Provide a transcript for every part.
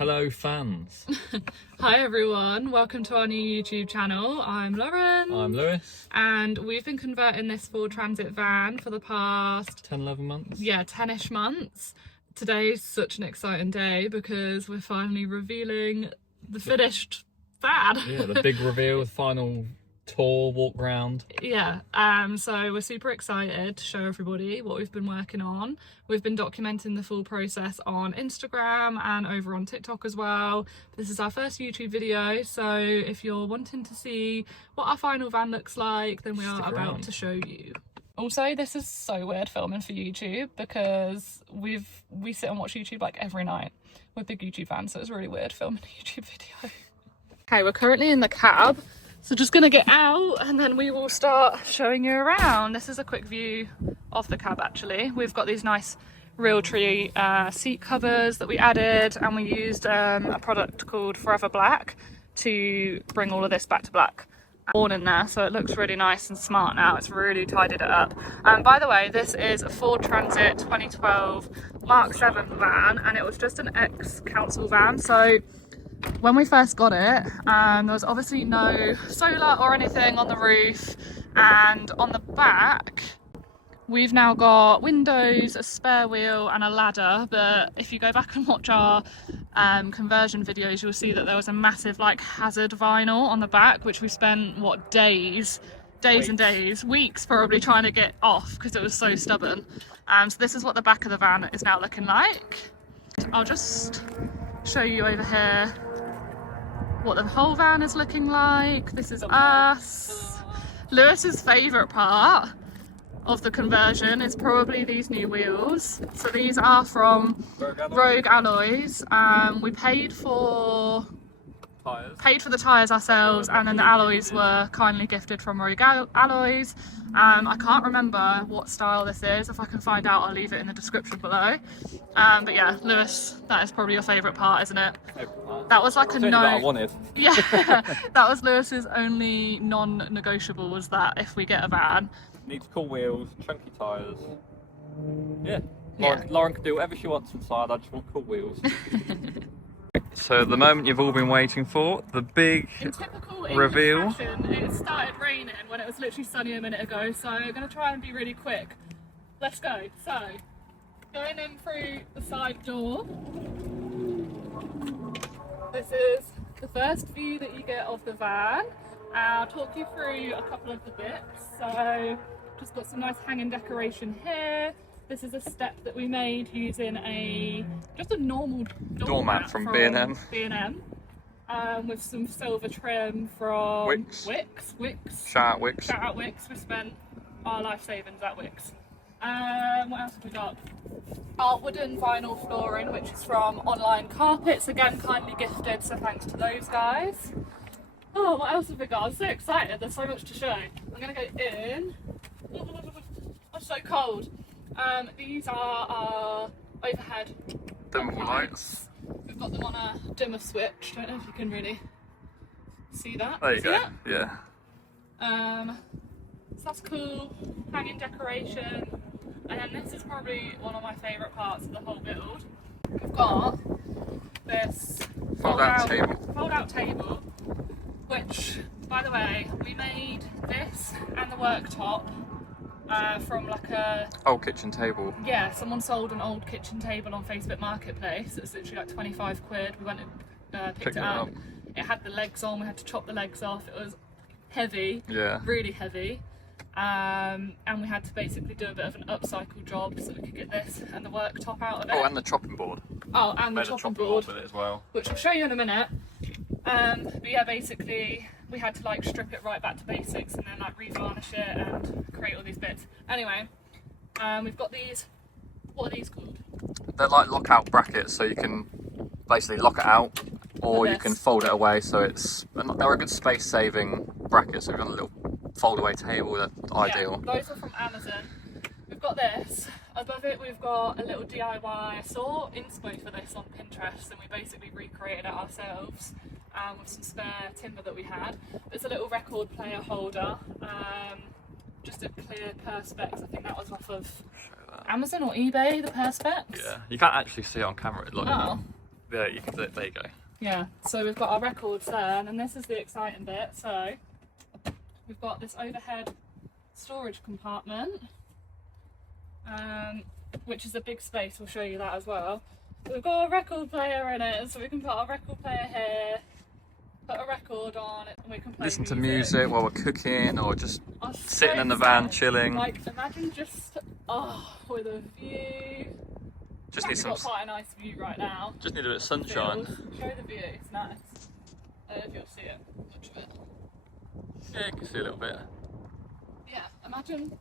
Hello fans. Hi everyone, welcome to our new YouTube channel. I'm Lauren. I'm Lewis. And we've been converting this Ford Transit van for the past 10-11 months? Yeah, 10ish months. Today's such an exciting day because we're finally revealing the finished van. Yeah, the big reveal, the final tour, walk round. Yeah, so we're super excited to show everybody what we've been working on. We've been documenting the full process on Instagram and over on TikTok as well. This is our first YouTube video, so if you're wanting to see what our final van looks like, then we are about to show you. Also, this is so weird filming for YouTube because we sit and watch YouTube like every night. We're big YouTube fans, so it's really weird filming a YouTube video. Okay, we're currently in the cab. So just gonna get out and then we will start showing you around. This is a quick view of the cab actually. We've got these nice Realtree seat covers that we added, and we used a product called Forever Black to bring all of this back to black. Worn in there, so it looks really nice and smart now. It's really tidied it up. By the way, this is a Ford Transit 2012 Mark 7 van, and it was just an ex-council van. So when we first got it, there was obviously no solar or anything on the roof, and on the back we've now got windows, a spare wheel and a ladder. But if you go back and watch our conversion videos, you'll see that there was a massive like hazard vinyl on the back, which we spent what weeks probably trying to get off because it was so stubborn. So this is what the back of the van is now looking like. I'll just show you over here what the whole van is looking like. This is us. Lewis's favourite part of the conversion is probably these new wheels. So these are from Rogue Alloys. We paid for the tyres ourselves, and then the alloys were kindly gifted from Rogue Alloys. I can't remember what style this is. If I can find out, I'll leave it in the description below. But yeah, Lewis, that is probably your favourite part, isn't it? That was like a no. That I wanted. Yeah, that was Lewis's only non-negotiable, was that if we get a van. Needs cool wheels, chunky tyres. Yeah. Yeah. Lauren can do whatever she wants inside, I just want cool wheels. So the moment you've all been waiting for, the big reveal. Fashion, it started raining when it was literally sunny a minute ago, so I'm going to try and be really quick. Let's go. So, going in through the side door, this is the first view that you get of the van. I'll talk you through a couple of the bits. So, just got some nice hanging decoration here. This is a step that we made using just a normal doormat from B&M. With some silver trim from Wickes. Shout out Wickes. Shout out Wickes. We spent our life savings at Wickes. What else have we got? Our wooden vinyl flooring, which is from Online Carpets, again kindly gifted, so thanks to those guys. Oh, what else have we got? I'm so excited, there's so much to show. I'm going to go in. I'm so cold. These are our overhead dimmer lights. We've got them on a dimmer switch. Don't know if you can really see that. There you go. That? Yeah. So that's cool. Hanging decoration. And then this is probably one of my favourite parts of the whole build. We've got this fold-out table, which, by the way, we made this and the worktop from like a old kitchen table. Yeah, someone sold an old kitchen table on Facebook Marketplace. It's literally like 25 quid. We went and picked it up. It had the legs on. We had to chop the legs off. It was heavy. Yeah. Really heavy. And we had to basically do a bit of an upcycle job so we could get this and the worktop out of it. Oh, and the chopping board. Oh, and the chopping board with it as well, which I'll show you in a minute. But yeah, basically we had to like strip it right back to basics and then like revarnish it and create all these bits. Anyway, we've got these. What are these called? They're like lockout brackets, so you can basically lock it out, or you can fold it away. So they're a good space-saving bracket. So if you've got a little fold-away table, that's ideal. Yeah, those are from Amazon. We've got this. Above it, we've got a little DIY. I saw inspo for this on Pinterest, and we basically recreated it ourselves. With some spare timber that we had. There's a little record player holder, just a clear perspex. I think that was off of Amazon or eBay, the perspex. Yeah, you can't actually see it on camera. Oh, Yeah, you can do it. There you go. Yeah, so we've got our records there, and then this is the exciting bit. So we've got this overhead storage compartment, which is a big space. We'll show you that as well. We've got a record player in it, so we can put our record player here, put a record on, and we can play Listen to music while we're cooking, or just sitting in the so van excited. chilling. Like, imagine just with a view. Just need some. Got quite a nice view right now. Just need a bit of sunshine. Show the view. It's nice. I don't know if you'll see it. Much of it. Yeah, you can see a little bit. Yeah. Imagine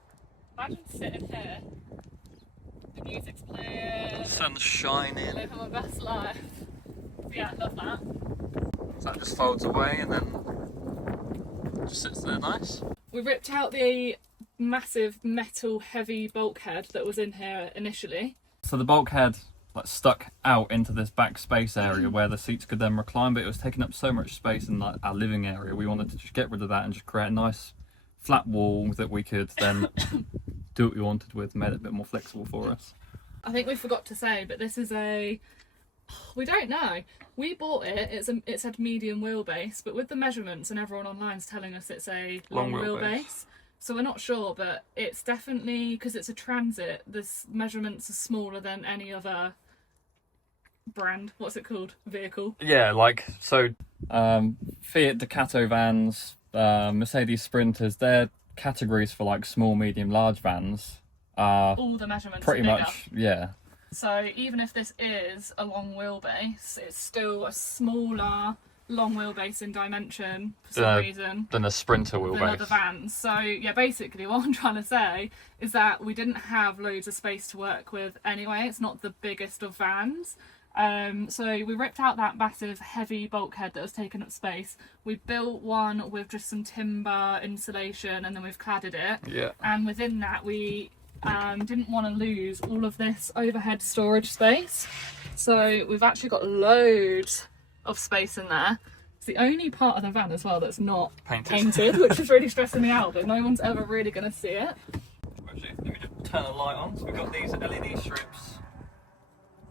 sitting here. The music's playing. Sun's shining. Living my best life. Yeah, love that. So that just folds away and then just sits there nice. We ripped out the massive metal heavy bulkhead that was in here initially. So the bulkhead like stuck out into this back space area where the seats could then recline, but it was taking up so much space in like our living area. We wanted to just get rid of that and just create a nice flat wall that we could then do what we wanted with, made it a bit more flexible for us. I think we forgot to say, but this is we don't know. We bought it, it's a medium wheelbase, but with the measurements and everyone online's telling us it's a long wheelbase. So we're not sure, but it's definitely, because it's a Transit, the measurements are smaller than any other brand. What's it called? Vehicle. Yeah, like, so Fiat Ducato vans, Mercedes Sprinters, their categories for like small, medium, large vans are all the measurements pretty are bigger. much, yeah. So even if this is a long wheelbase, it's still a smaller long wheelbase in dimension for some reason than a Sprinter wheelbase. Than other vans. So yeah, basically what I'm trying to say is that we didn't have loads of space to work with anyway. It's not the biggest of vans. So we ripped out that massive heavy bulkhead that was taking up space. We built one with just some timber insulation, and then we've cladded it. Yeah. And within that we didn't want to lose all of this overhead storage space. So we've actually got loads of space in there. It's the only part of the van as well that's not painted, which is really stressing me out, but no one's ever really going to see it. Actually, let me just turn the light on. So we've got these LED strips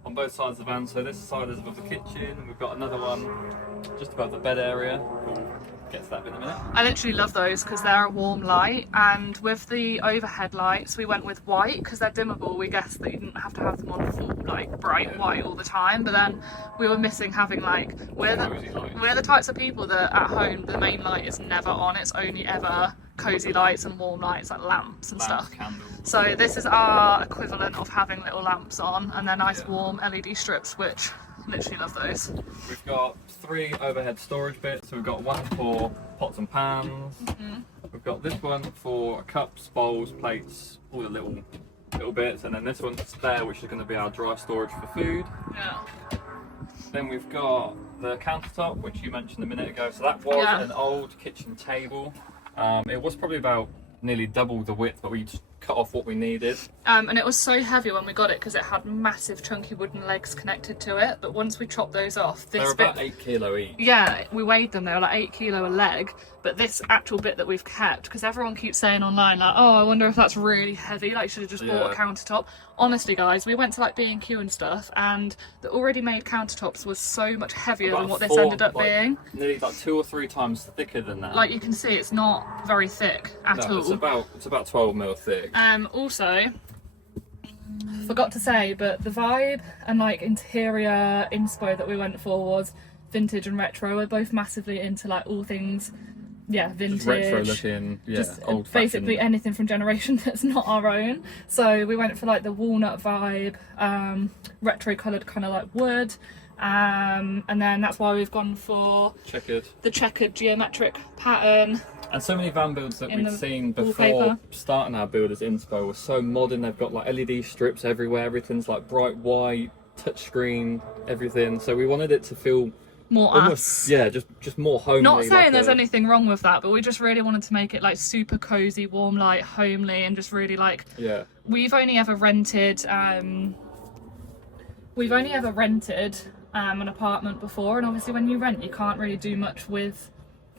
on both sides of the van. So this side is above the kitchen, and we've got another one just above the bed area. We'll get to that bit in a minute. I literally love those because they're a warm light, and with the overhead lights we went with white because they're dimmable. We guessed that you didn't have to have them on full like bright white all the time, but then we were missing having like we're the types of people that at home the main light is never on. It's only ever cozy lights and warm lights like lamps and stuff. Candles. So this is our equivalent of having little lamps on, and they're nice warm LED strips, which literally love those. We've got 3 overhead storage bits. So we've got one for pots and pans. We've got this one for cups, bowls, plates, all the little bits, and then this one's there, which is going to be our dry storage for food. Yeah. Then we've got the countertop, which you mentioned a minute ago. So that was an old kitchen table. It was probably about nearly double the width, but we just cut off what we needed. And it was so heavy when we got it because it had massive chunky wooden legs connected to it, but once we chopped those off, they're about 8 kilo each. Yeah, we weighed them, they were like 8 kilo a leg, but this actual bit that we've kept, because everyone keeps saying online like, oh, I wonder if that's really heavy, like you should have just bought a countertop. Honestly guys, we went to like B&Q and stuff, and the already made countertops was so much heavier than what this ended up being. Nearly like 2 or 3 times thicker than that. Like you can see, it's not very thick at all. It's about 12 mil thick. Also, forgot to say, but the vibe and like interior inspo that we went for was vintage and retro. We're both massively into like all things, vintage, just retro looking, old basically anything from generation that's not our own. So we went for like the walnut vibe, retro coloured kind of like wood. And then that's why we've gone for the checkered geometric pattern. And so many van builds that we'd seen before starting our build as inspo were so modern. They've got like LED strips everywhere, everything's like bright white, touchscreen, everything. So we wanted it to feel more almost, just more homely. Not saying there's anything wrong with that, but we just really wanted to make it like super cozy, warm light, homely, and just really like, we've only ever rented an apartment before, and obviously when you rent you can't really do much with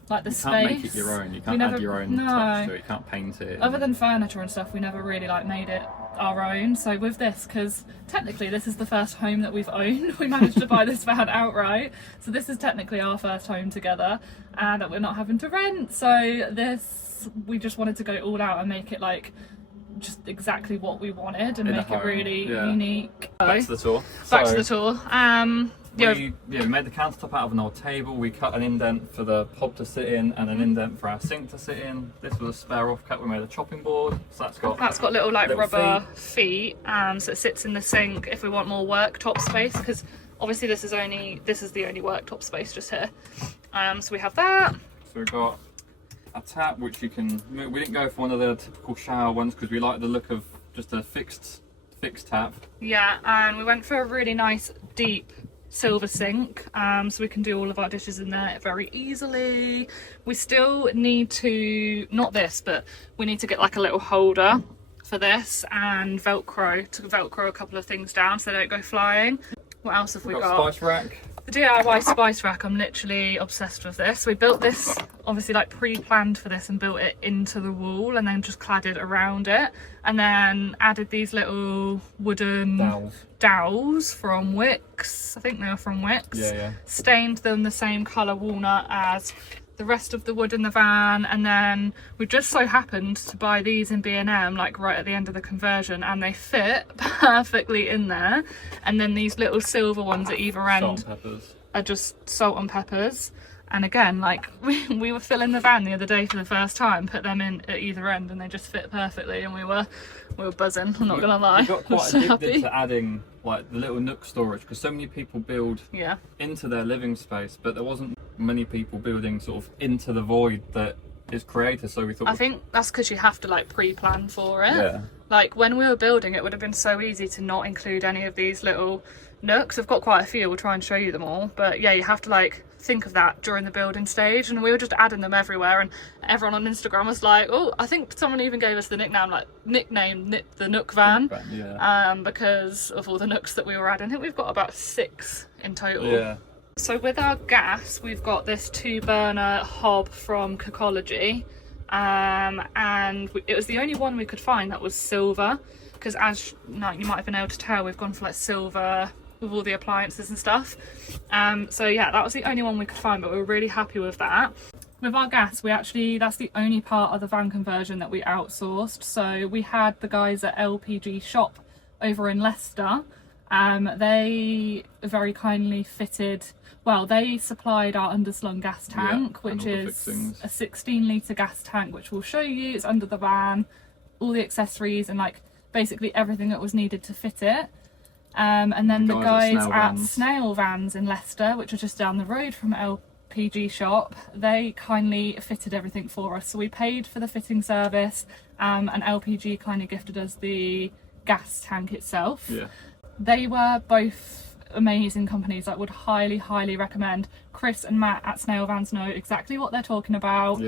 like the space. You can't make it your own, you can't add your own touch to it, you can't paint it. Other than furniture and stuff, we never really like made it our own. So with this, because technically this is the first home that we've owned, we managed to buy this van outright. So this is technically our first home together, and that we're not having to rent. So this, we just wanted to go all out and make it like just exactly what we wanted and make it really unique. Back to the tour. Back to the tour. We made the countertop out of an old table. We cut an indent for the hob to sit in and an indent for our sink to sit in. This was a spare offcut. We made a chopping board. So that's got little like rubber feet. So it sits in the sink if we want more worktop space, because obviously this is the only worktop space just here. So we have that. So we've got a tap which you can move. We didn't go for one of the typical shower ones because we like the look of just a fixed tap. Yeah, and we went for a really nice deep silver sink, so we can do all of our dishes in there very easily. We still need to, not this, but we need to get like a little holder for this and velcro a couple of things down so they don't go flying. What else have we got? Spice rack. The DIY spice rack, I'm literally obsessed with this. We built this obviously like pre-planned for this and built it into the wall and then just cladded around it, and then added these little wooden dowels from Wickes. I think they were from Wickes. Yeah. Stained them the same colour walnut as the rest of the wood in the van, and then we just so happened to buy these in B&M like right at the end of the conversion, and they fit perfectly in there. And then these little silver ones at either end are just salt and peppers. And again, like we were filling the van the other day for the first time, put them in at either end, and they just fit perfectly, and we were buzzing, I'm not gonna lie. We got quite addicted to adding like the little nook storage, because so many people build into their living space, but there wasn't many people building sort of into the void that is created. So we thought, I think that's because you have to like pre-plan for it. Like when we were building, it would have been so easy to not include any of these little nooks. I've got quite a few, we'll try and show you them all, but yeah, you have to like think of that during the building stage, and we were just adding them everywhere, and everyone on Instagram was like, oh, I think someone even gave us the nickname the Nook Van, because of all the nooks that we were adding. I think we've got about 6 in total. So with our gas, we've got this 2-burner hob from Cookology, and it was the only one we could find that was silver, because as you might have been able to tell, we've gone for like silver with all the appliances and stuff. So yeah, that was the only one we could find, but we were really happy with that. With our gas, that's the only part of the van conversion that we outsourced. So we had the guys at LPG Shop over in Leicester. They very kindly fitted, they supplied our underslung gas tank, which is a 16-litre gas tank, which we'll show you. It's under the van, all the accessories and like basically everything that was needed to fit it. And then the guys at Snail Vans in Leicester, which are just down the road from LPG Shop, they kindly fitted everything for us. So we paid for the fitting service, and LPG kindly gifted us the gas tank itself. They were both amazing companies that would highly recommend. Chris and Matt at Snail Vans know exactly what they're talking about.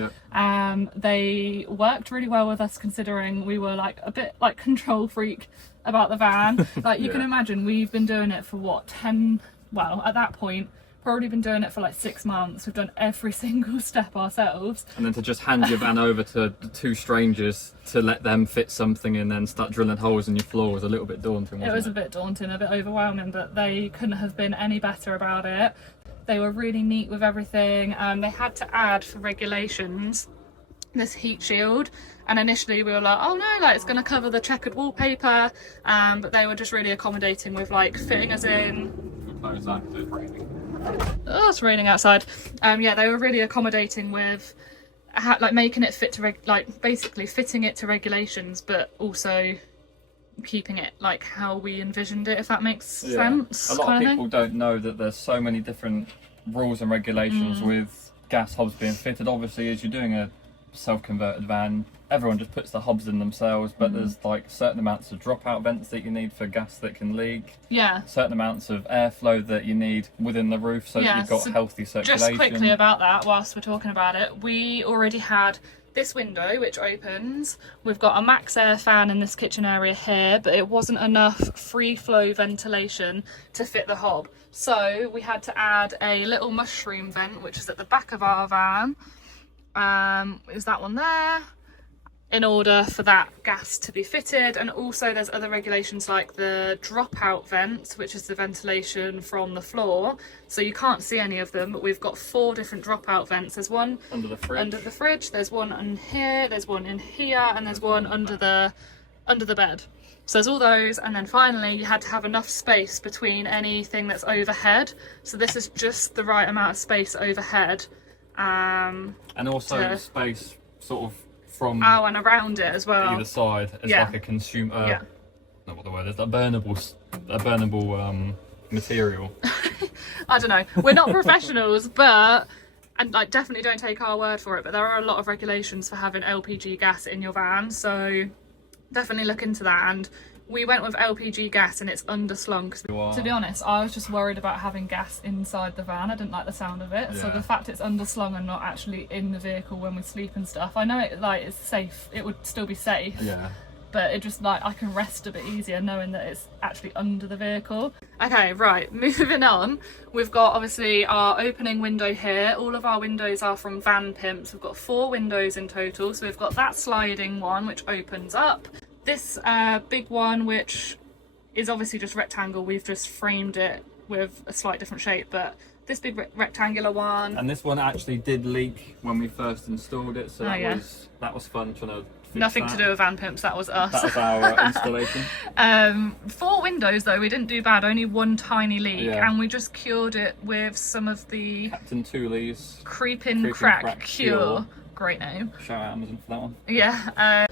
They worked really well with us, considering we were like a bit like control freak about the van. Like you can imagine, we've been doing it for what, at that point probably been doing it for like 6 months. We've done every single step ourselves, and then to just hand your van over to 2 strangers to let them fit something and then start drilling holes in your floor was a little bit daunting, wasn't it? It was a bit daunting, a bit overwhelming, but they couldn't have been any better about it. They were really neat with everything. They had to add, for regulations, this heat shield, and initially we were like, oh no, like it's going to cover the checkered wallpaper, but they were just really accommodating with like fitting us in. Oh, it's raining outside. Yeah, they were really accommodating with like making it fit to basically fitting it to regulations, but also keeping it like how we envisioned it, if that makes sense. A lot of people don't know that there's so many different rules and regulations with gas hobs being fitted. Obviously, as you're doing a self-converted van, everyone just puts the hobs in themselves, but there's like certain amounts of dropout vents that you need for gas that can leak, certain amounts of airflow that you need within the roof so that you've got healthy circulation. Just quickly about that, whilst we're talking about it, we already had this window which opens. We've got a max air fan in this kitchen area here, but it wasn't enough free flow ventilation to fit the hob, so we had to add a little mushroom vent, which is at the back of our van. Is that one there? in order for that gas to be fitted. And also there's other regulations like the dropout vents, which is the ventilation from the floor. So you can't see any of them, but we've got 4 different dropout vents. There's one under the fridge, there's one in here, there's one in here, and there's one under the bed. So there's all those, and then finally you had to have enough space between anything that's overhead. So this is just the right amount of space overhead. And also space sort of from and around it as well. Either side. It's like a consumer. Not what the word is. A burnable material. I don't know. We're not professionals, but like definitely don't take our word for it. But there are a lot of regulations for having LPG gas in your van, so definitely look into that. And we went with LPG gas and it's underslung. To be honest, I was just worried about having gas inside the van. I didn't like the sound of it. Yeah. So the fact it's underslung and not actually in the vehicle when we sleep and stuff, I know it like it's safe. It would still be safe. Yeah. But it just like I can rest a bit easier knowing that it's actually under the vehicle. Okay, right, moving on. We've got obviously our opening window here. All of our windows are from Van Pimps. We've got 4 windows in total. So we've got that sliding one which opens up. This big one, which is obviously just rectangle, we've just framed it with a slight different shape, but this big rectangular one. And this one actually did leak when we first installed it, so that was fun trying to fix Nothing that. To do with Van Pimps, that was us. That was our installation. 4 windows though, we didn't do bad, only one tiny leak, and we just cured it with some of the Captain Tooley's Creeping Crack Cure. Great name. Shout out Amazon for that one. Yeah.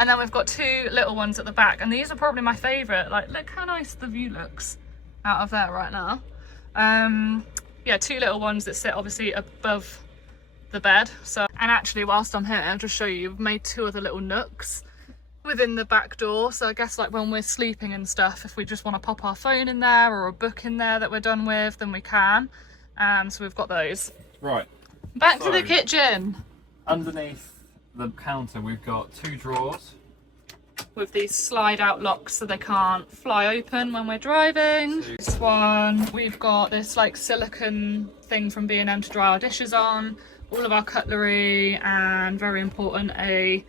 And then we've got 2 little ones at the back, and these are probably my favourite. Like, look how nice the view looks out of there right now. Yeah, 2 little ones that sit obviously above the bed. So, and actually, whilst I'm here, I'll just show you, we've made 2 other little nooks within the back door. So I guess like when we're sleeping and stuff, if we just want to pop our phone in there or a book in there that we're done with, then we can. So we've got those. Right. Back to the kitchen. Underneath the counter we've got 2 drawers with these slide out locks so they can't fly open when we're driving. This one, we've got this like silicone thing from B&M to dry our dishes on, all of our cutlery, and very important, a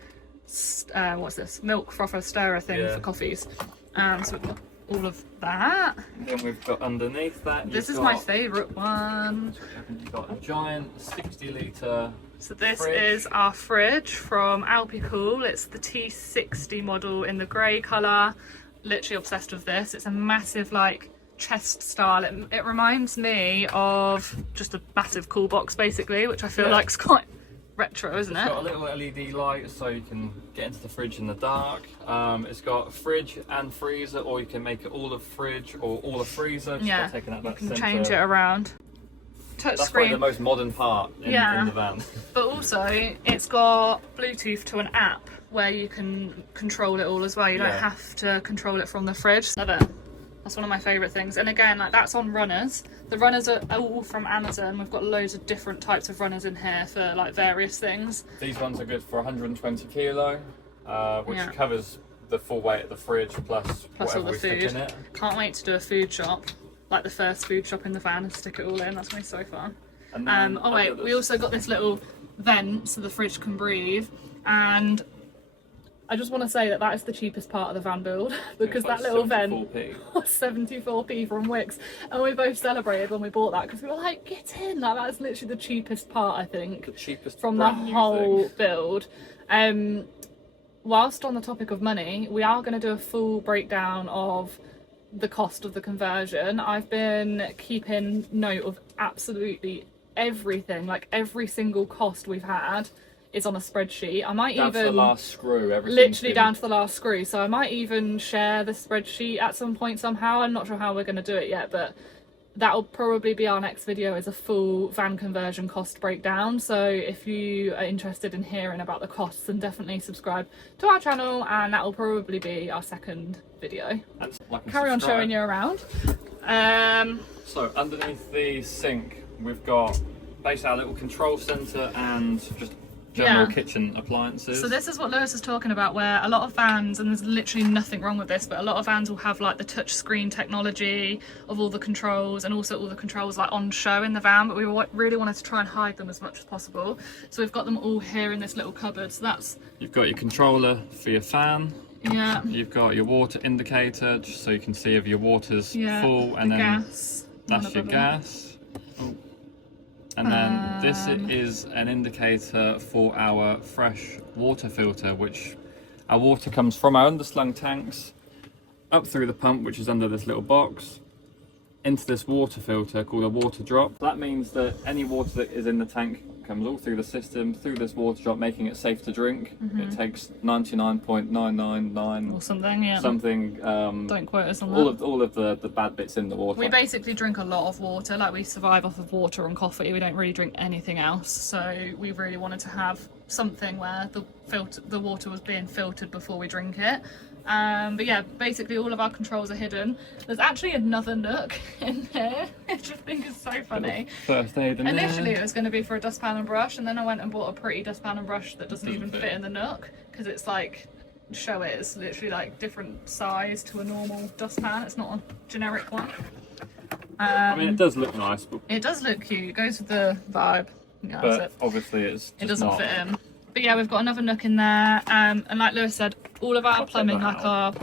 what's this, milk frother stirrer thing for coffees. So we've got all of that. And then we've got underneath that, this is my favourite one. You've got a giant 60-litre So this fridge. Is our fridge from Alpicool. It's the T60 model in the grey colour. Literally obsessed with this. It's a massive like chest style. It reminds me of just a massive cool box basically, which I feel like is quite retro, isn't it? It's got a little LED light so you can get into the fridge in the dark. It's got fridge and freezer, or you can make it all a fridge or all a freezer. Just by taking out that you can center. Change it around. That's probably the most modern part in the van. But also it's got Bluetooth to an app where you can control it all as well. You don't have to control it from the fridge. Love it. That's one of my favourite things. And again, like that's on runners. The runners are all from Amazon. We've got loads of different types of runners in here for like various things. These ones are good for 120 kilo, which covers the full weight of the fridge plus whatever all the we stick food. in it. Can't wait to do a food shop. Like the first food shop in the van and stick it all in. That's going to be so fun. And then oh wait, we also got this little vent so the fridge can breathe. And I just want to say that is the cheapest part of the van build, because that little vent was 74p from Wickes, and we both celebrated when we bought that because we were like, get in! Like that's literally the cheapest part, I think, the cheapest from the whole build. Whilst on the topic of money, we are going to do a full breakdown of the cost of the conversion. I've been keeping note of absolutely everything, like every single cost we've had is on a spreadsheet. I might down even to the last screw, literally down to the last screw. So I might even share the spreadsheet at some point somehow. I'm not sure how we're going to do it yet, but that'll probably be our next video, is a full van conversion cost breakdown. So if you are interested in hearing about the costs, then definitely subscribe to our channel, and that will probably be our second video. Carry on showing you around. So underneath the sink we've got basically our little control centre and just general kitchen appliances. So this is what Lewis is talking about, where a lot of vans, and there's literally nothing wrong with this, but a lot of vans will have like the touch screen technology of all the controls, and also all the controls like on show in the van, but we really wanted to try and hide them as much as possible. So we've got them all here in this little cupboard. So that's... You've got your controller for your fan. Yeah. You've got your water indicator, just so you can see if your water's full, and then gas. That's your gas. Oh. And then this is an indicator for our fresh water filter, which our water comes from our underslung tanks up through the pump, which is under this little box, into this water filter called a water drop. That means that any water that is in the tank comes all through the system, through this water drop, making it safe to drink. It takes 99.999 or something, yeah. Something. Don't quote us on that. All of the bad bits in the water. We basically drink a lot of water. Like, we survive off of water and coffee. We don't really drink anything else. So we really wanted to have something where the water was being filtered before we drink it. But yeah, basically all of our controls are hidden. There's actually another nook in here, which I think is so funny. First aid in there. Initially it was going to be for a dustpan and brush, and then I went and bought a pretty dustpan and brush that doesn't even fit in the nook, because it's like, show it, it's literally like different size to a normal dustpan. It's not a generic one. I mean, it does look nice, but it does look cute. It goes with the vibe. Yeah, but obviously it doesn't fit in. But yeah, we've got another nook in there, and like Lewis said, all of our plumbing, like our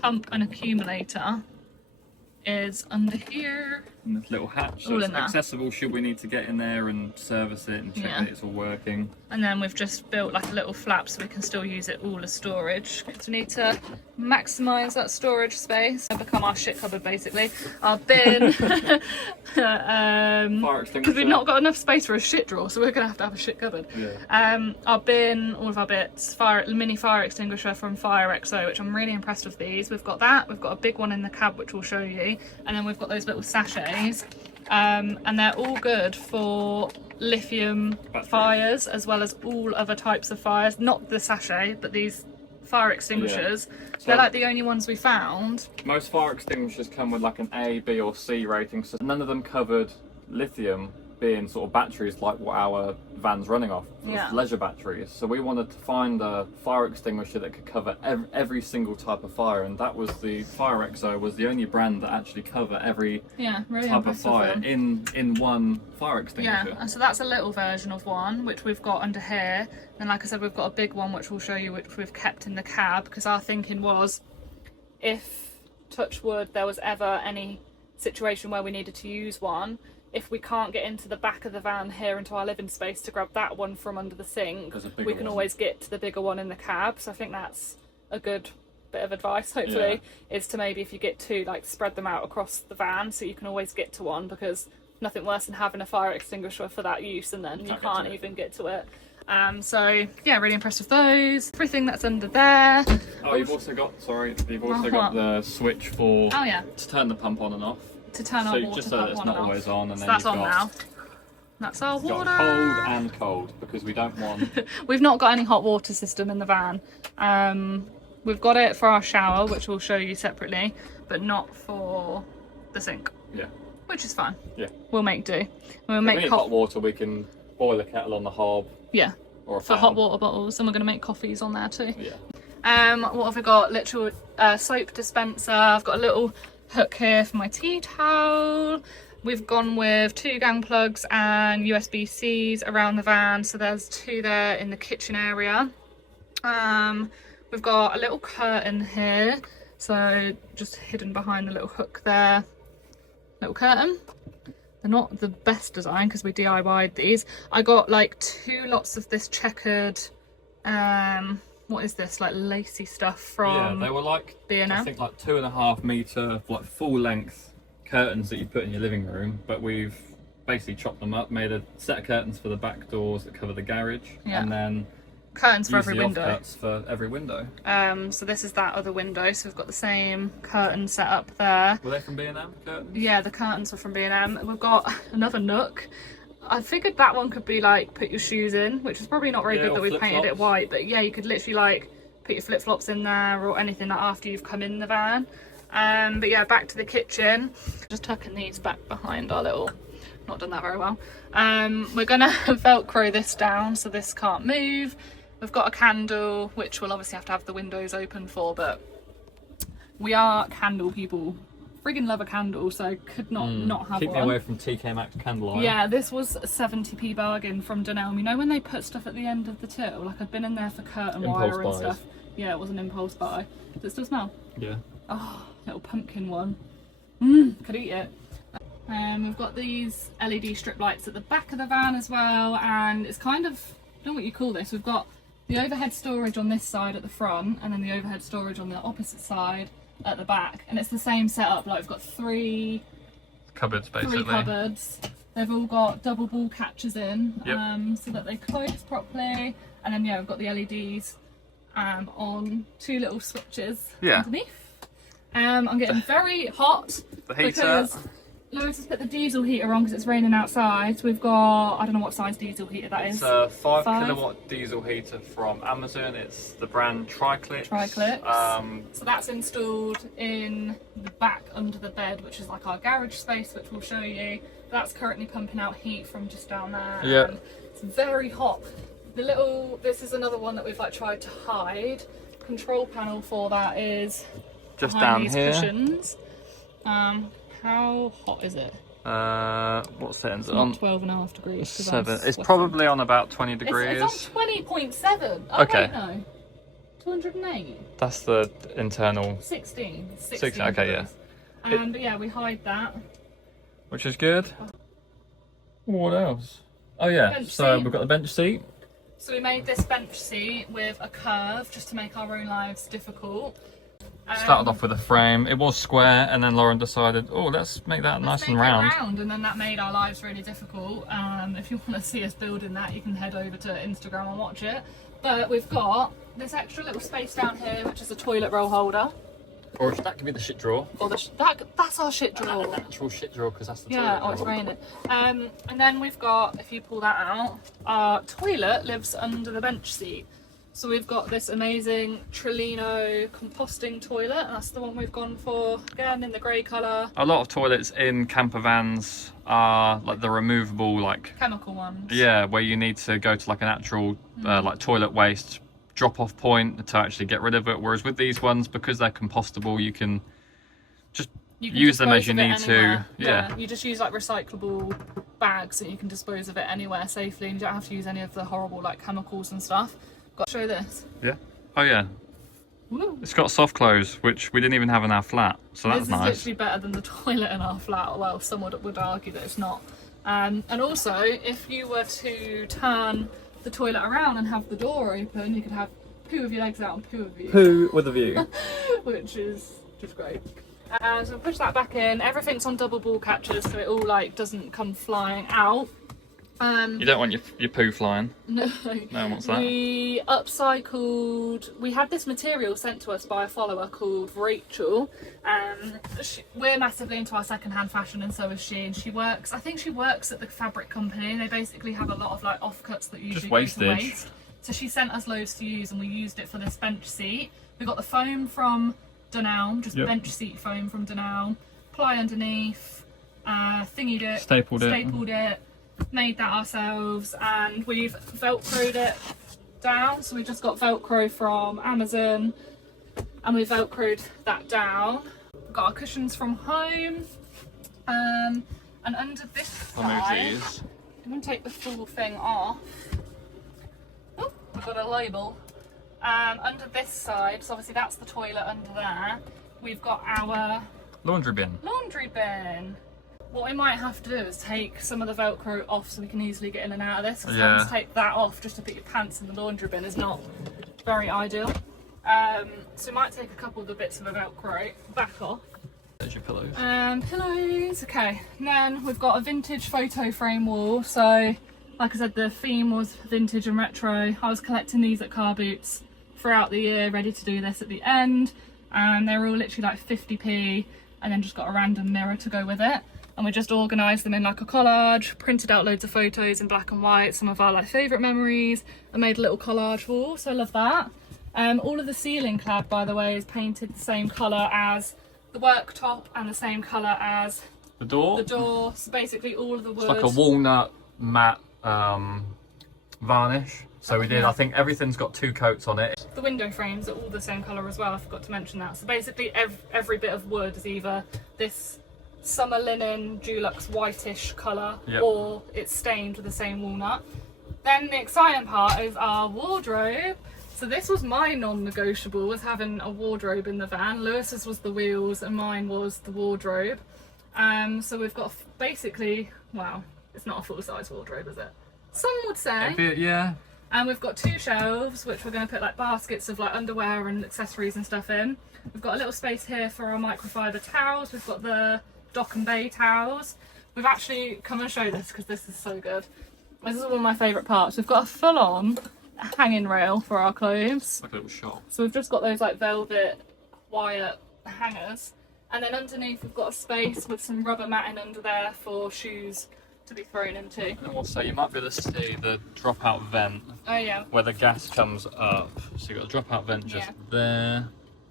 pump and accumulator, is under here. And this little hatch, so it's accessible should we need to get in there and service it and check that it's all working. And then we've just built like a little flap so we can still use it all as storage, because we need to maximise that storage space. It'll become our shit cupboard basically. Our bin, Fire extinguisher. because we've not got enough space for a shit drawer, so we're going to have a shit cupboard. Yeah. Our bin, all of our bits, mini fire extinguisher from Fire XO, which I'm really impressed with these. We've got that, we've got a big one in the cab which we'll show you, and then we've got those little sachets. And they're all good for lithium fires, as well as all other types of fires. Not the sachet, but these fire extinguishers. So they're like the only ones we found. Most fire extinguishers come with like an A, B or C rating, so none of them covered lithium being sort of batteries like what our van's running off, leisure batteries. So we wanted to find a fire extinguisher that could cover every single type of fire, and that was the Fire XO was the only brand that actually cover every really type of fire in one fire extinguisher. Yeah, and so that's a little version of one which we've got under here, and like I said, we've got a big one which we'll show you, which we've kept in the cab, because our thinking was, if touch wood there was ever any situation where we needed to use one, if we can't get into the back of the van here into our living space to grab that one from under the sink, we can always get to the bigger one in the cab. So I think that's a good bit of advice, hopefully, is to maybe, if you get two, like spread them out across the van so you can always get to one, because nothing worse than having a fire extinguisher for that use and then you can't even get to it. So yeah, really impressed with those. Everything that's under there. Oh, you've also got got the switch for to turn the pump on and off. To turn our water just so that it's not always on, and so then that's on now. That's our water. Cold and cold, because we don't want. We've not got any hot water system in the van. We've got it for our shower, which we'll show you separately, but not for the sink. Yeah. Which is fine. Yeah. We'll make do. We'll make hot water. We can boil a kettle on the hob. Yeah. Or for hot water bottles, and we're going to make coffees on there too. Yeah. What have we got? Literal soap dispenser. I've got a little hook here for my tea towel. We've gone with 2 gang plugs and USB-Cs around the van, so there's 2 there in the kitchen area. We've got a little curtain here, so just hidden behind the little hook there. Little curtain. They're not the best design because we DIY'd these. I got like 2 lots of this checkered what is this, like lacy stuff from they were like B&M? I think like 2.5 metre like full length curtains that you put in your living room, but we've basically chopped them up, made a set of curtains for the back doors that cover the garage, and then curtains for every window. Offcuts for every window. So this is that other window, so we've got the same curtain set up there. Were they from B&M curtains? Yeah, the curtains are from B&M. We've got another nook. I figured that one could be like put your shoes in, which is probably not very good that we painted it white, but yeah, you could literally like put your flip-flops in there or anything like after you've come in the van. But yeah, back to the kitchen. Just tucking these back behind our little not done that very well. We're gonna Velcro this down so this can't move. We've got a candle, which we'll obviously have to have the windows open for, but we are candle people. Friggin' love a candle, so could not have Keep one. me away from TK Maxx candlelight. Yeah, this was a 70p bargain from Dunelm. You know when they put stuff at the end of the till? Like, I've been in there for curtain wire and stuff. Yeah, it was an impulse buy. Does it still smell? Yeah. Oh, little pumpkin one. Could eat it. We've got these LED strip lights at the back of the van as well, and it's kind of, I don't know what you call this. We've got the overhead storage on this side at the front, and then the overhead storage on the opposite side at the back, and it's the same setup. Like, we've got three cupboards, basically. 3 cupboards. They've all got double ball catches in, Yep. so that they close properly, and then yeah, we've got the LEDs on 2 little switches underneath. I'm getting very hot The heater. because Lewis has put the diesel heater on because it's raining outside. So we've got, I don't know what size diesel heater that is. It's a 5 kilowatt diesel heater from Amazon. It's the brand Triclix. So that's installed in the back under the bed, which is like our garage space, which we'll show you. That's currently pumping out heat from just down there. Yeah. It's very hot. This is another one that we've like tried to hide. Control panel for that is just behind down these here. cushions. How hot is it? What's it? It's not 12.5 degrees. 7. It's probably on about 20 degrees. It's on 20.7. Oh, Okay. wait, no. 208. That's the internal. 16. Okay, yeah. But yeah, we hide that. Which is good. What else? Oh yeah, Bench so seat. we've got the bench seat. So we made this bench seat with a curve just to make our own lives difficult. Started off with a frame. It was square, and then Lauren decided, oh, let's make that nice and round. And then that made our lives really difficult. If you want to see us building that, you can head over to Instagram and watch it. But we've got this extra little space down here, which is a toilet roll holder. Or that could be the shit drawer. Or that's our shit drawer. Actual shit drawer, because that's the toilet. Yeah, oh, it's raining. And then we've got, if you pull that out, our toilet lives under the bench seat. So we've got this amazing Trelino composting toilet. That's the one we've gone for, again in the grey colour. A lot of toilets in camper vans are like the removable, like chemical ones. Yeah, where you need to go to like an actual like toilet waste drop-off point to actually get rid of it. Whereas with these ones, because they're compostable, you can just use them as you need to. Yeah, you just use like recyclable bags so you can dispose of it anywhere safely, and you don't have to use any of the horrible like chemicals and stuff. Got to show this. Yeah. Oh yeah. Woo. It's got soft close, which we didn't even have in our flat, so that's nice. This is literally better than the toilet in our flat. Well, some would argue that it's not. And also, if you were to turn the toilet around and have the door open, you could have poo with your legs out and poo with you. Poo with a view. Which is just great. So we'll push that back in. Everything's on double ball catchers, so it all like doesn't come flying out. You don't want your poo flying. No. No one wants that. We upcycled. We had this material sent to us by a follower called Rachel. We're massively into our second-hand fashion, and so is she. And she works. I think she works at the fabric company. They basically have a lot of like offcuts that usually go to waste. So she sent us loads to use, and we used it for this bench seat. We got the foam from Dunelm, just bench seat foam from Dunelm. Ply underneath. Thingied it. Stapled it. Made that ourselves, and we've velcroed it down. So we just got velcro from Amazon, and we velcroed that down. We've got our cushions from home, and under this side, I'm going to take the full thing off. Oh, we've got a label. Under this side, so obviously that's the toilet under there, we've got our laundry bin. What we might have to do is take some of the Velcro off so we can easily get in and out of this. Because having to take that off just to put your pants in the laundry bin is not very ideal. So we might take a couple of the bits of the Velcro back off. There's your pillows. Pillows, okay. And then we've got a vintage photo frame wall. So, like I said, the theme was vintage and retro. I was collecting these at car boots throughout the year, ready to do this at the end. And they were all literally like 50p, and then just got a random mirror to go with it. And we just organised them in like a collage, printed out loads of photos in black and white, some of our like favourite memories, and made a little collage wall, so I love that. All of the ceiling clad, by the way, is painted the same colour as the worktop and the same colour as The door? The door, so basically all of the wood. It's like a walnut matte varnish. So we did, I think everything's got 2 coats on it. The window frames are all the same colour as well, I forgot to mention that. So basically every bit of wood is either this summer linen Dulux whitish colour, or it's stained with the same walnut. Then the exciting part is our wardrobe. So this was my non-negotiable, was having a wardrobe in the van. Lewis's was the wheels and mine was the wardrobe. So we've got basically, well, it's not a full-size wardrobe, is it? Some would say. A bit, yeah. And we've got 2 shelves, which we're going to put like baskets of like underwear and accessories and stuff in. We've got a little space here for our microfiber towels. We've got the Dock and Bay towels. We've actually, come and show this because this is so good. This is one of my favourite parts. We've got a full-on hanging rail for our clothes. Like a little shop. So we've just got those like velvet wire hangers. And then underneath we've got a space with some rubber matting under there for shoes to be thrown into. And also you might be able to see the dropout vent. Oh yeah. Where the gas comes up. So you've got a dropout vent just there.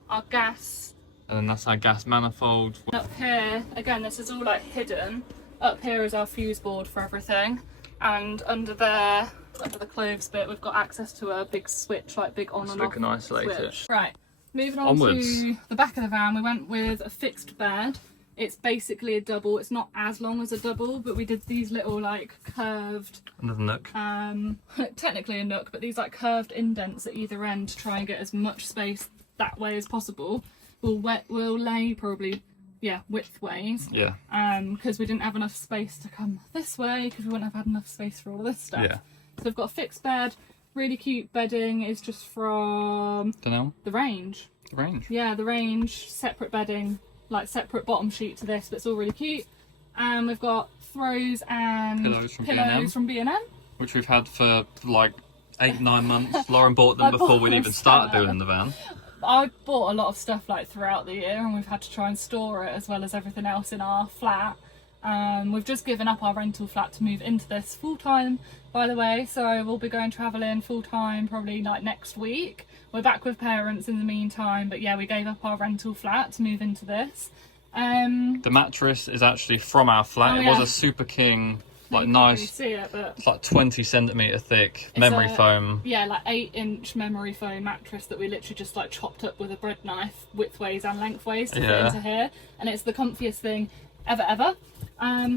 Our gas. And then that's our gas manifold. Up here, again, this is all like hidden. Up here is our fuse board for everything. And under there, under the clothes bit, we've got access to a big switch, like big on and off we can isolate switch. it. Right, moving on Onwards. to the back of the van, we went with a fixed bed. It's basically a double. It's not as long as a double, but we did these little like curved, Another nook. technically a nook, but these like curved indents at either end to try and get as much space that way as possible. We'll lay probably, yeah, widthways. Yeah. Because we didn't have enough space to come this way because we wouldn't have had enough space for all of this stuff. Yeah. So we've got a fixed bed. Really cute bedding is just from the range. The range. Yeah, the range. Separate bedding, like separate bottom sheet to this, but it's all really cute. And we've got throws and pillows from B&M. Which we've had for like 8-9 months. Lauren bought them before we'd even started doing the van. I bought a lot of stuff like throughout the year and we've had to try and store it as well as everything else in our flat. We've just given up our rental flat to move into this full time, by the way, so we'll be going travelling full time probably like next week. We're back with parents in the meantime, but yeah, we gave up our rental flat to move into this. The mattress is actually from our flat. It was a Super King, like nice, really see it, but it's like 20cm thick memory foam. Yeah, like 8-inch memory foam mattress that we literally just like chopped up with a bread knife widthways and lengthways to fit into here, and it's the comfiest thing ever.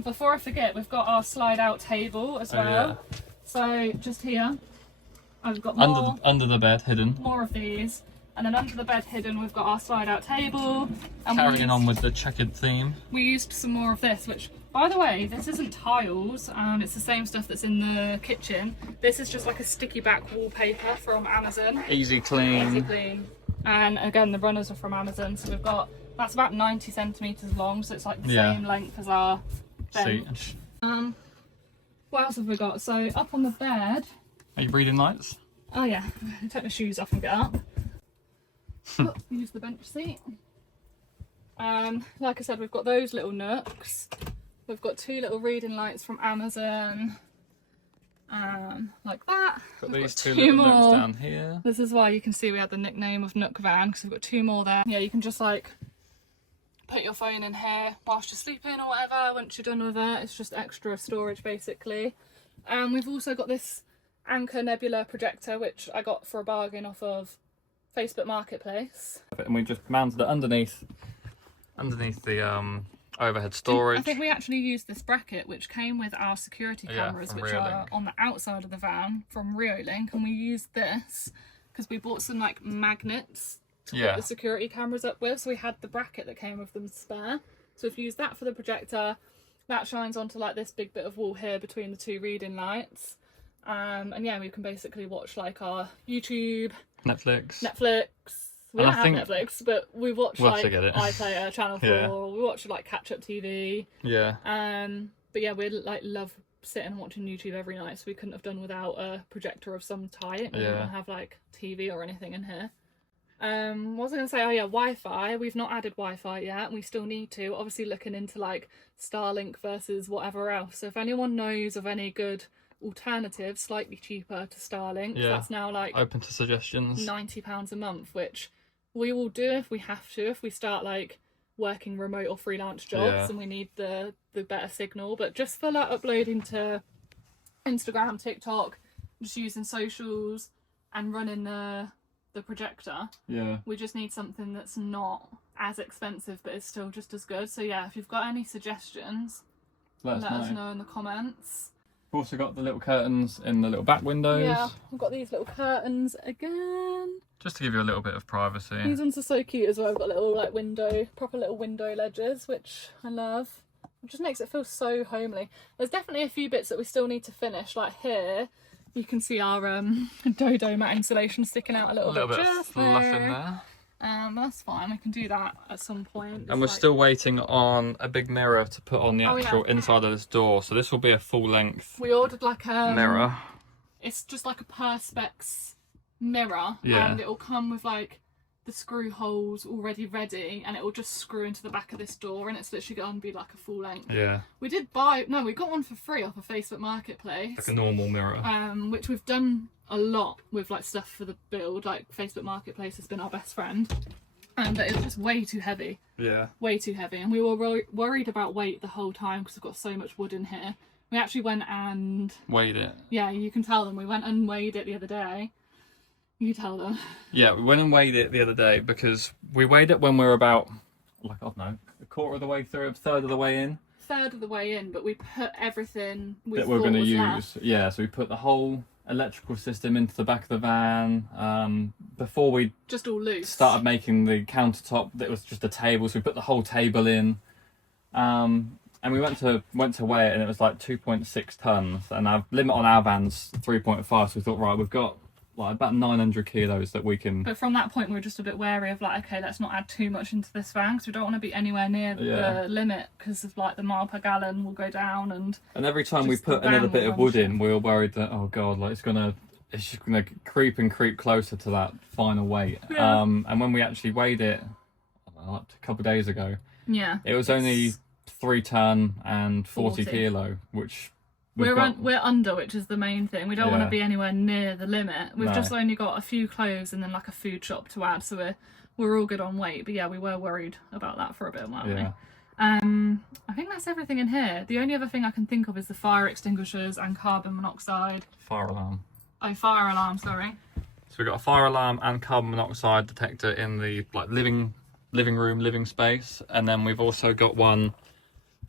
Before I forget, we've got our slide out table as well. Yeah. So just here, I've got more under the bed hidden. More of these, and then under the bed hidden, we've got our slide out table. And carrying on with the checkered theme. We used some more of this, which, by the way, this isn't tiles. It's the same stuff that's in the kitchen. This is just like a sticky back wallpaper from Amazon. Easy clean. Easy clean. And again, the runners are from Amazon, so we've got, that's about 90 centimetres long, so it's like the same length as our bench. What else have we got? So up on the bed. Are you breathing lights? Oh yeah, take my shoes off and get up. Use the bench seat. Like I said, we've got those little nooks. We've got 2 little reading lights from Amazon. Like that. Got these 2 little nooks down here. This is why you can see we had the nickname of Nook Van, because we've got 2 more there. Yeah, you can just like put your phone in here whilst you're sleeping or whatever. Once you're done with it, it's just extra storage basically. We've also got this Anchor Nebula projector, which I got for a bargain off of Facebook Marketplace. And we just mounted it underneath the overhead storage. I think we actually used this bracket which came with our security cameras, which are on the outside of the van from Riolink, and we used this because we bought some like magnets to put the security cameras up with, so we had the bracket that came with them spare. So we've used that for the projector. That shines onto like this big bit of wall here between the 2 reading lights. And yeah, we can basically watch like our YouTube, Netflix. We don't have Netflix, but we watch like iPlayer, Channel 4, we watch like catch up TV. Yeah. But yeah, we like love sitting and watching YouTube every night, so we couldn't have done without a projector of some type. We don't have like TV or anything in here. What was I going to say? Oh yeah, Wi-Fi. We've not added Wi-Fi yet, and we still need to. Obviously looking into like Starlink versus whatever else. So if anyone knows of any good alternatives, slightly cheaper to Starlink, that's now like open to suggestions. £90 a month, which we will do if we have to. If we start like working remote or freelance jobs, and we need the better signal. But just for like uploading to Instagram, TikTok, just using socials and running the projector, we just need something that's not as expensive but is still just as good. So yeah, if you've got any suggestions, let us know in the comments. We've also got the little curtains in the little back windows. Yeah, I've got these little curtains again. Just to give you a little bit of privacy. These ones are so cute as well. I've got little like proper little window ledges, which I love. It just makes it feel so homely. There's definitely a few bits that we still need to finish. Like here, you can see our dodo mat insulation sticking out a little bit of fluff in there. That's fine, we can do that at some point. And we're still waiting on a big mirror to put on the actual inside of this door. So this will be a full length. We ordered like a mirror. It's just like a Perspex mirror, yeah, and it will come with like the screw holes already ready, and it will just screw into the back of this door, and it's literally going to be like a full length. Yeah. We got one for free off of Facebook Marketplace. Like a normal mirror. Which we've done a lot with like stuff for the build. Like Facebook Marketplace has been our best friend. But it was just way too heavy. Yeah. Way too heavy, and we were worried about weight the whole time because we've got so much wood in here. We actually went and weighed it. Yeah, you can tell them. We went and weighed it the other day. You tell them. Yeah, we went and weighed it the other day because we weighed it when we were about, like, I don't know, a quarter of the way through, a third of the way in. Third of the way in, but we put everything that we're going to use. Yeah, so we put the whole electrical system into the back of the van before we just all loose started making the countertop. That was just a table, so we put the whole table in. And we went to weigh it, and it was like 2.6 tons, and our limit on our van's 3.5. So we thought, right, we've got like about 900 kilos that we can. But from that point, we were just a bit wary of like, okay, let's not add too much into this van because we don't want to be anywhere near the limit because of like the mile per gallon will go down, and every time we put another bit of wood in, we were worried that, oh god, like it's just gonna creep closer to that final weight. Yeah. And when we actually weighed it like a couple of days ago, it was only 3 ton and 40 kilo, which we're under, which is the main thing. We don't want to be anywhere near the limit. We've just only got a few clothes and then like a food shop to add, so we're all good on weight. But yeah, we were worried about that for a bit, weren't we? I think that's everything in here. The only other thing I can think of is the fire extinguishers and carbon monoxide. Fire alarm. Oh, fire alarm, sorry. So we've got a fire alarm and carbon monoxide detector in the like living space, and then we've also got one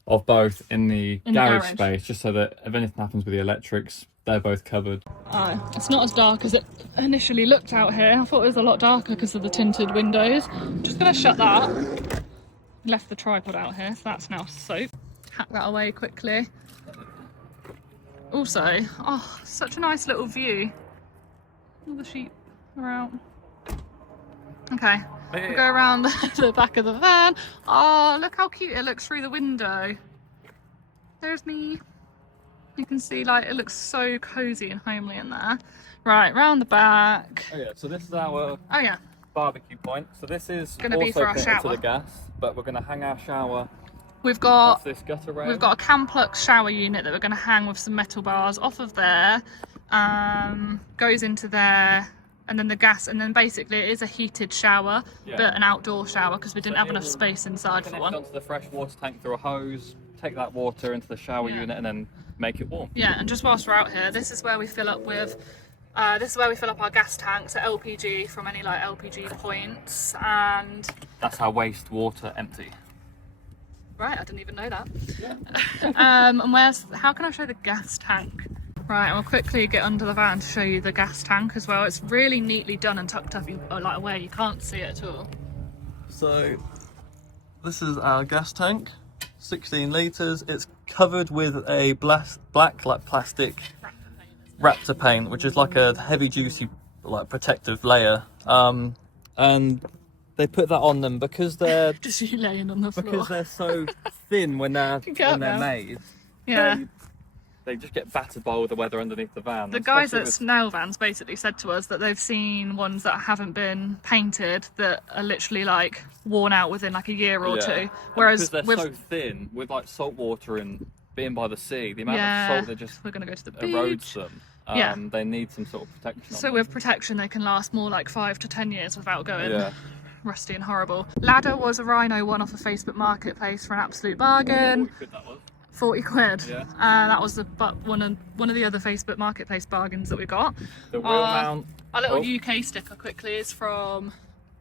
of both in the garage space, just so that if anything happens with the electrics, they're both covered. It's not as dark as it initially looked out here. I thought it was a lot darker because of the tinted windows. Just gonna shut that. Left the tripod out here, so that's now soaked. Hack that away quickly. Also, oh, such a nice little view. All the sheep are out. Okay. We'll go around the back of the van. Oh, look how cute it looks through the window. There's me. You can see, like, it looks so cozy and homely in there. Right, round the back. Oh yeah, so this is our barbecue point. So this is going to be for our shower. To the gas, but we're going to hang our shower. We've got off this gutter rail. We've got a Camplux shower unit that we're going to hang with some metal bars off of there. Goes into there. And then the gas, and then basically it is a heated shower, but an outdoor shower because we didn't have enough space inside for one. Onto the fresh water tank through a hose, take that water into the shower unit, and then make it warm. Yeah, and just whilst we're out here, this is where we fill up with. This is where we fill up our gas tanks at LPG from any like LPG points, and that's our waste water empty. Right, I didn't even know that. Yeah. And how can I show the gas tank? Right, we'll quickly get under the van to show you the gas tank as well. It's really neatly done and tucked up like away. You can't see it at all. So this is our gas tank, 16 litres. It's covered with a black like plastic Raptor paint, which is like a heavy duty like protective layer. And they put that on them because they're just you laying on the floor. Because they're so thin when they're made. Yeah. They just get battered by all the weather underneath the van. The guys at Snail Vans basically said to us that they've seen ones that haven't been painted that are literally like worn out within like a year or two. Whereas because they're so thin, with like salt water and being by the sea, the amount of salt that just we're gonna go to the erodes beach. them. They need some sort of protection. So with protection, they can last more like 5 to 10 years without going rusty and horrible. Ladder was a Rhino one off a Facebook Marketplace for an absolute bargain. 40 quid that was. 40 quid. Yeah. That was one of the other Facebook Marketplace bargains that we got. The wheel mount. Our little UK sticker quickly is from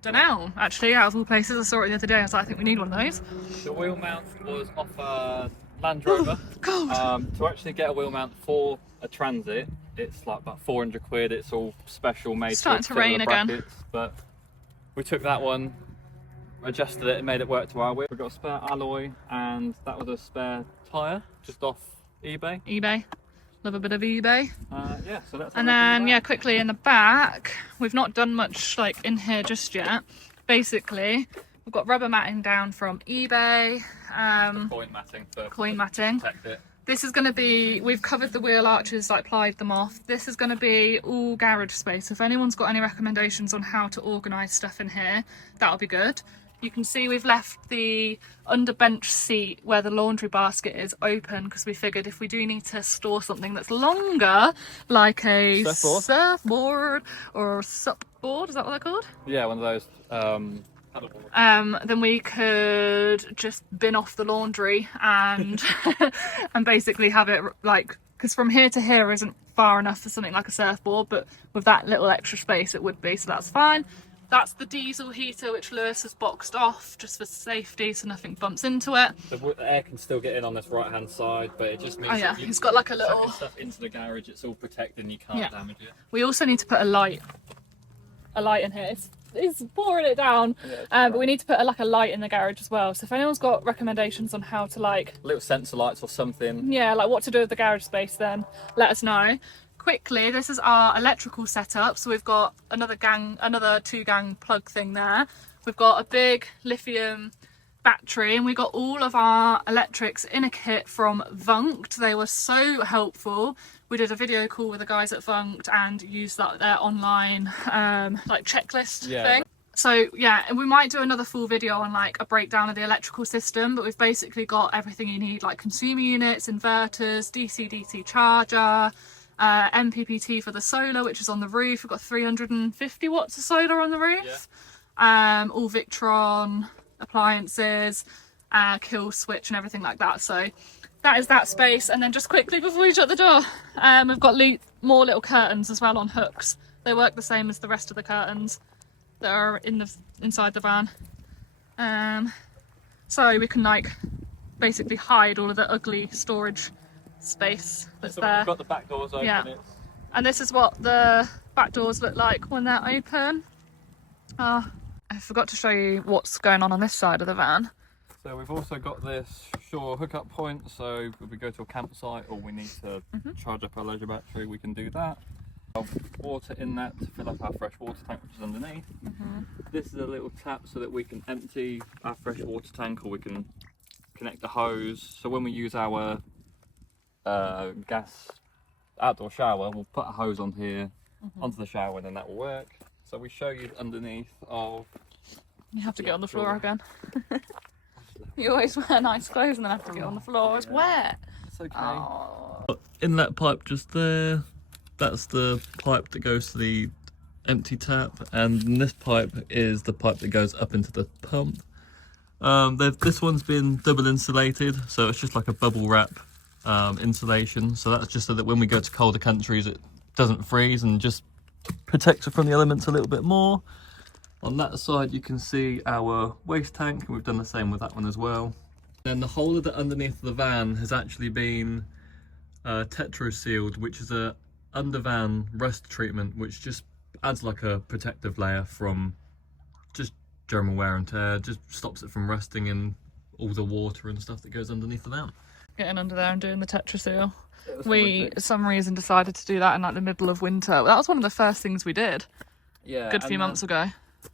Dunelm, actually, out of all places. I saw it the other day. I was like, I think we need one of those. The wheel mount was off a Land Rover. To actually get a wheel mount for a Transit, it's like about 400 quid. It's all special made. Starting to rain again. But we took that one, adjusted it, and made it work to our wheel. We got a spare alloy, and that was a spare tyre just off eBay. eBay. Love a bit of eBay. Yeah, so that's. And then, yeah, quickly in the back, we've not done much like in here just yet. Basically, we've got rubber matting down from eBay. Coin matting for Coin matting. protect it. This is going to be, we've covered the wheel arches, like plied them off. This is going to be all garage space. If anyone's got any recommendations on how to organise stuff in here, that'll be good. You can see we've left the underbench seat where the laundry basket is open because we figured if we do need to store something that's longer, like a surfboard or supboard, is that what they're called? Yeah, one of those. Then we could just bin off the laundry and and basically have it like, because from here to here isn't far enough for something like a surfboard, but with that little extra space it would be, so that's fine. That's the diesel heater which Lewis has boxed off just for safety so nothing bumps into it. The air can still get in on this right hand side, but it just means that it's got like a little stuff into the garage, it's all protected and you can't damage it. We also need to put a light in here. It's pouring it down, but we need to put like a light in the garage as well. So if anyone's got recommendations on how to like little sensor lights or something, like what to do with the garage space, then let us know. Quickly, this is our electrical setup. So we've got another 2-gang plug thing there. We've got a big lithium battery, and we got all of our electrics in a kit from Vunked. They were so helpful. We did a video call with the guys at Vunked and used their online like checklist thing. So yeah, and we might do another full video on like a breakdown of the electrical system, but we've basically got everything you need, like consumer units, inverters, DC-DC charger, MPPT for the solar, which is on the roof. We've got 350 watts of solar on the roof. All Victron appliances, kill switch and everything like that. So that is that space. And then just quickly before we shut the door, we've got more little curtains as well on hooks. They work the same as the rest of the curtains that are inside the van. So we can like basically hide all of the ugly storage space that's there. We've got the back doors open. Yeah. And this is what the back doors look like when they're open. I forgot to show you what's going on this side of the van. So we've also got this shore hookup point, so if we go to a campsite or we need to charge up our leisure battery, we can do that. Water in that to fill up our fresh water tank, which is underneath. This is a little tap so that we can empty our fresh water tank, or we can connect the hose. So when we use our gas outdoor shower, we'll put a hose on here onto the shower, and then that will work. So we show you underneath of. You have to get on the floor again. You always wear nice clothes and then have to get on the floor. It's wet. It's okay. Oh. Inlet pipe just there. That's the pipe that goes to the empty tap, and this pipe is the pipe that goes up into the pump. This one's been double insulated, so it's just like a bubble wrap insulation. So that's just so that when we go to colder countries, it doesn't freeze and just protects it from the elements a little bit more. On that side, you can see our waste tank, and we've done the same with that one as well. Then the whole of the underneath the van has actually been tetro sealed, which is a under van rust treatment, which just adds like a protective layer from just general wear and tear, just stops it from rusting and all the water and stuff that goes underneath the van. Getting under there and doing the tetra seal. We, for some reason, decided to do that in like the middle of winter. That was one of the first things we did. Yeah. Good few months ago.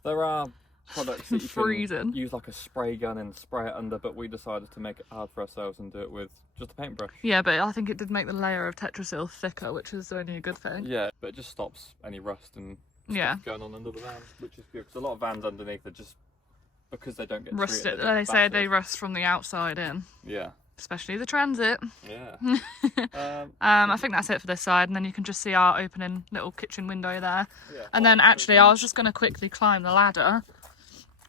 There are products that you freezing. can use like a spray gun and spray it under, but we decided to make it hard for ourselves and do it with just a paintbrush. Yeah, but I think it did make the layer of tetrasil thicker, which is only a good thing. Yeah, but it just stops any rust and stuff going on under the van, which is good, because a lot of vans underneath are just, because they don't get rusted. They say they rust from the outside in. Yeah. Especially the Transit. Yeah. I think that's it for this side, and then you can just see our opening little kitchen window there. Yeah. And then actually I was just going to quickly climb the ladder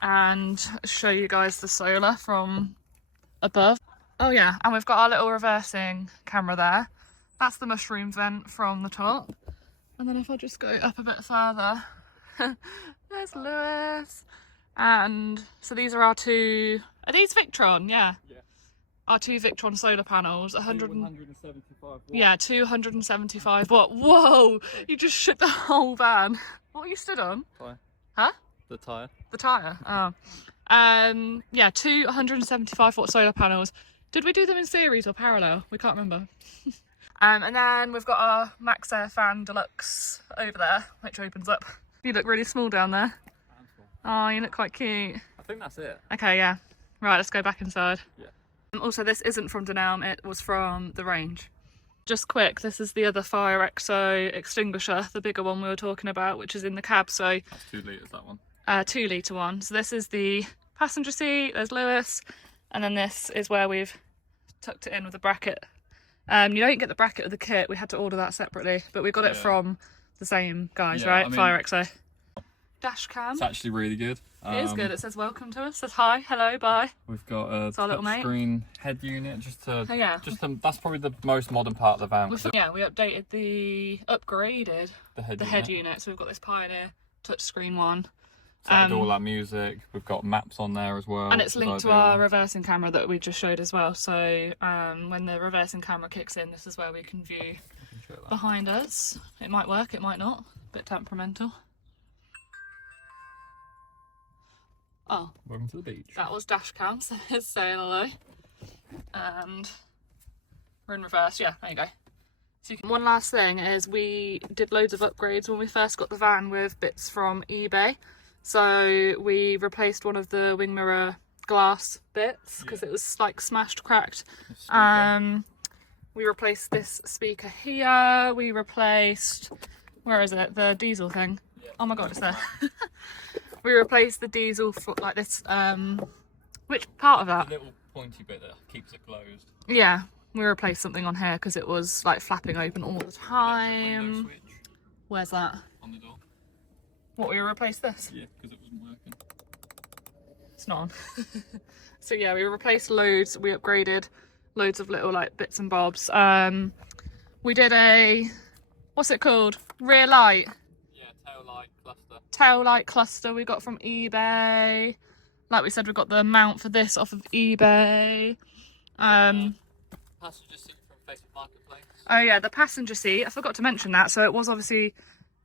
and show you guys the solar from above. Oh yeah, and we've got our little reversing camera there. That's the mushroom vent from the top. And then if I just go up a bit further, there's Lewis. And so these are our two, are these Victron? Yeah. Yeah. Our two Victron solar panels, 175 watts. Yeah, 275 watt. Whoa! You just shook the whole van. What were you stood on? Tyre. Huh? The tyre. The tyre. Oh. Yeah, 275 watt solar panels. Did we do them in series or parallel? We can't remember. And then we've got our Max Air Fan Deluxe over there, which opens up. You look really small down there. Oh, you look quite cute. I think that's it. Okay, yeah. Right, let's go back inside. Yeah. Also, this isn't from Dunelm, it was from the range. Just quick, this is the other Fire Exo extinguisher, the bigger one we were talking about, which is in the cab. So That's 2 litres, that one. 2 litre one. So this is the passenger seat, there's Lewis, and then this is where we've tucked it in with a bracket. You don't get the bracket of the kit, we had to order that separately, but we got it from the same guys, Yeah, right? I mean, Fire Exo. Dash cam. It's actually really good. It is good. It says welcome to us. It says hi, hello, bye. We've got a our little mate. touchscreen head unit Oh, yeah. that's probably the most modern part of the van. We upgraded the head unit. So we've got this Pioneer touchscreen one. So I do all that music. We've got maps on there as well. And it's linked to our reversing camera that we just showed as well. So when the reversing camera kicks in, this is where we can view behind us. It might work, it might not. Bit temperamental. Oh, Welcome to the beach. that was dash cam, so it's saying hello. And we're in reverse, yeah, there you go. So one last thing is we did loads of upgrades when we first got the van with bits from eBay. So we replaced one of the wing mirror glass bits because it was like smashed, cracked. We replaced this speaker here. We replaced, where is it? The diesel thing. Yeah. Oh my god, it's there. We replaced the diesel for like this. Which part of that? The little pointy bit that keeps it closed. Yeah, we replaced something on here because it was like flapping open all the time. Where's that? On the door. What, we replaced this? Yeah, because it wasn't working. It's not on. So yeah, we replaced loads. We upgraded loads of little like bits and bobs. We did a, what's it called? Rear light. Yeah, tail light cluster. Tail light cluster we got from eBay. Like we said, we got the mount for this off of eBay. Passenger seat from Facebook Marketplace. Oh yeah, the passenger seat. I forgot to mention that. So it was obviously,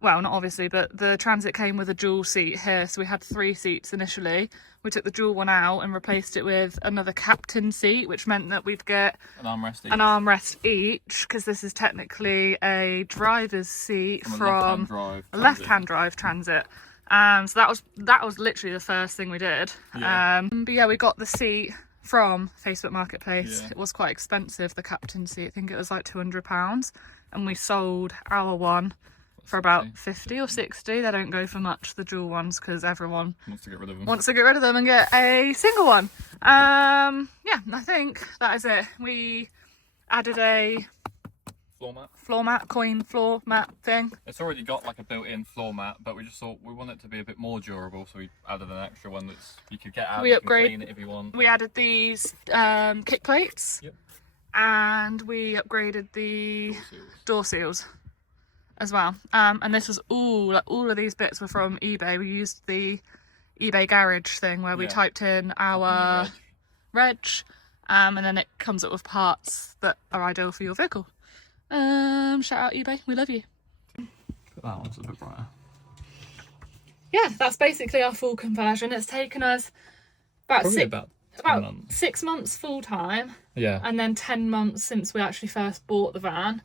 well, not obviously, but the Transit came with a dual seat here. So we had 3 seats initially. We took the dual one out and replaced it with another captain seat, which meant that we'd get An armrest each. an armrest each, because this is technically a driver's seat from a left-hand drive Transit. So that was literally the first thing we did. Yeah. But yeah, we got the seat from Facebook Marketplace. Yeah. It was quite expensive, the captain seat. I think it was like £200, and we sold our one for about 50 or 60. They don't go for much, the dual ones, because everyone Wants to get rid of them. wants to get rid of them and get a single one. Yeah, I think that is it. We added a Floor mat. coin floor mat thing. It's already got like a built-in floor mat, but we just thought we want it to be a bit more durable, so we added an extra one that's you could get out. We you can upgrade- clean it if you want. We added these kick plates. Yep. And we upgraded the door seals as well. And this was all of these bits were from eBay. We used the eBay garage thing where we typed in our reg, and then it comes up with parts that are ideal for your vehicle. Shout out eBay, we love you. That one's a bit brighter. Yeah, that's basically our full conversion. It's taken us about Probably 10 about months. 6 months full time. Yeah. And then 10 months since we actually first bought the van.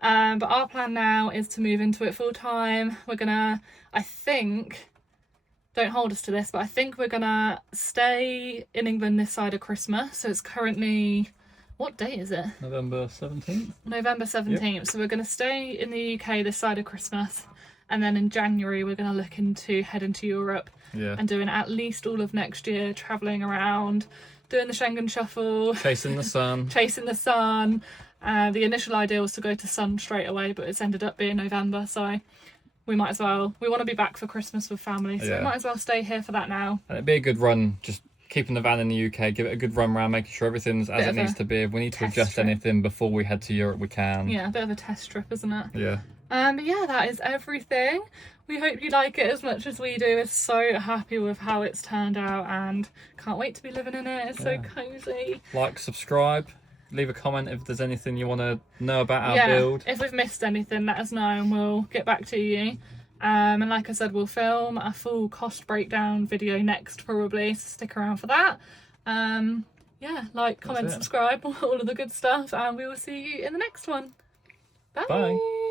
But our plan now is to move into it full time. We're gonna, I think, don't hold us to this, but I think we're gonna stay in England this side of Christmas. So it's currently, what date is it? November 17th. November 17th. Yep. So we're gonna stay in the UK this side of Christmas. And then in January, we're gonna look into heading to Europe and doing at least all of next year, traveling around, doing the Schengen shuffle. Chasing the sun. Chasing the sun. The initial idea was to go to Sun straight away, but it's ended up being November, so we might as well. We want to be back for Christmas with family, so Yeah. we might as well stay here for that now. And it'd be a good run, just keeping the van in the UK, give it a good run around, making sure everything's as Bit it of needs a to be. If we need to test adjust trip. anything before we head to Europe, we can. Yeah, a bit of a test trip, isn't it? Yeah. But yeah, that is everything. We hope you like it as much as we do. We're so happy with how it's turned out and can't wait to be living in it. It's so cozy. Like, subscribe, leave a comment if there's anything you want to know about our Yeah, build. if we've missed anything, let us know and we'll get back to you. And like I said, we'll film a full cost breakdown video next probably, so stick around for that. Yeah, like, comment, it. subscribe, all of the good stuff, and we will see you in the next one. Bye. Bye.